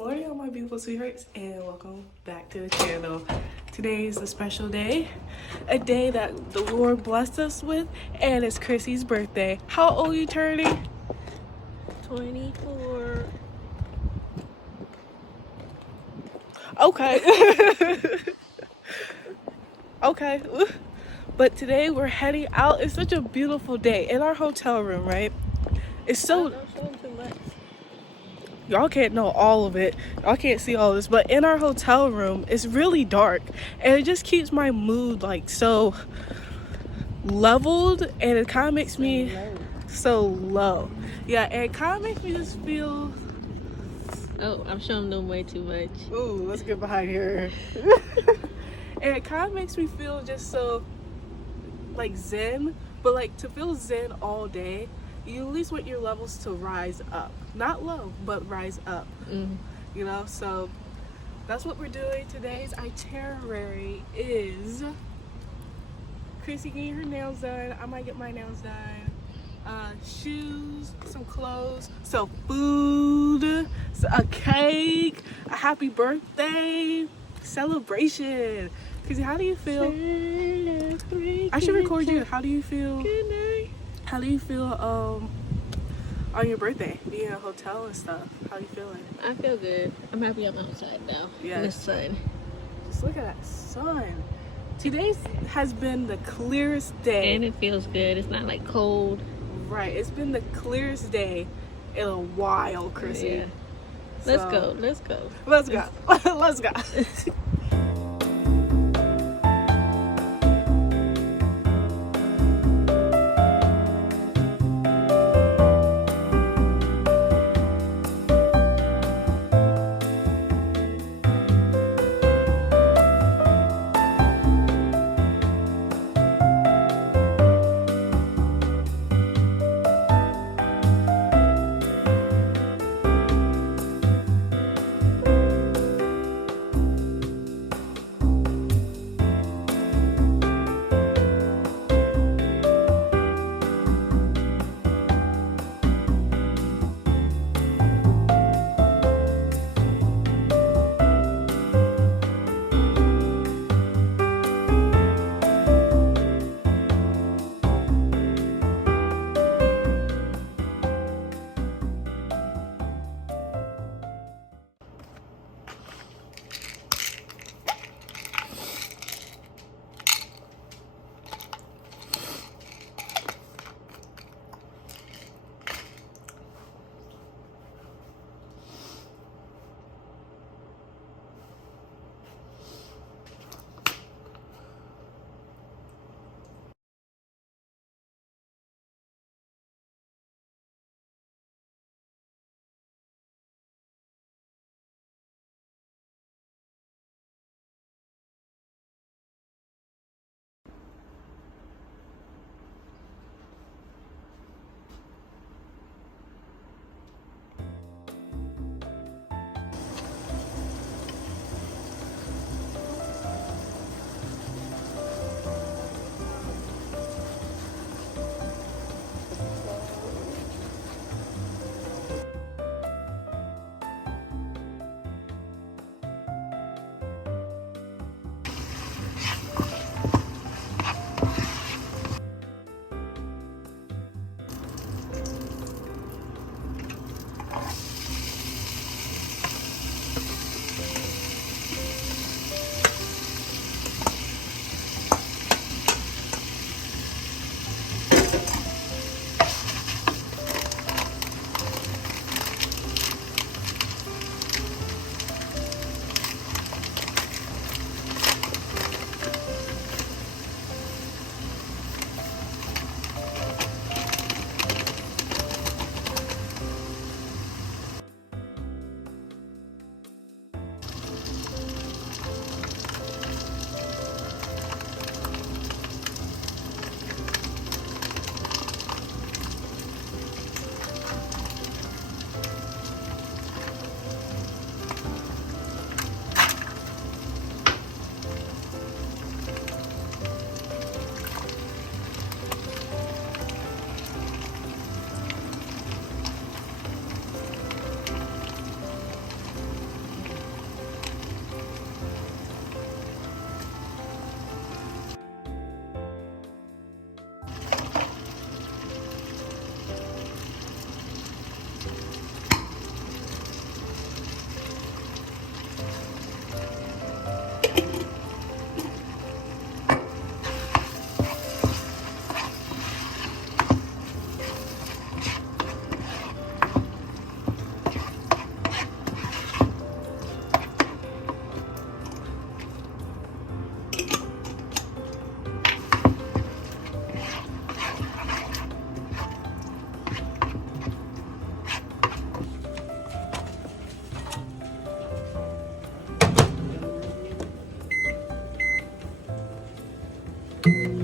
morning, all my beautiful sweethearts, and welcome back to the channel. Today is a special day, a day that the Lord blessed us with, and it's Chrissy's birthday. How old are you turning? 24. Okay. Okay. But today we're heading out. It's such a beautiful day in our hotel room, right? It's so... Don't show them too much. Y'all can't know all of it. Y'all can't see all this, but in our hotel room, it's really dark, and it just keeps my mood like so leveled, and it kind of makes me so low. Yeah, and it kind of makes me just feel. Oh, I'm showing them way too much. Ooh, let's get behind here. And it kind of makes me feel just so like zen, but like to feel zen all day, you at least want your levels to rise up. Not low, but rise up. You know, so that's what we're doing. Today's itinerary is Chrissy getting her nails done. I might get my nails done. Shoes, some clothes, some food, a cake, a happy birthday celebration. Chrissy, how do you feel? I should record you. How do you feel? Good night. How do you feel on your birthday, being in a hotel and stuff? How are you feeling? I feel good. I'm happy I'm outside now. Yes. In the sun. Just look at that sun. Today has been the clearest day. And it feels good. It's not like cold. Right. It's been the clearest day in a while, Chrissy. Yeah. Let's go. Let's go. Let's go. Let's go. Bye.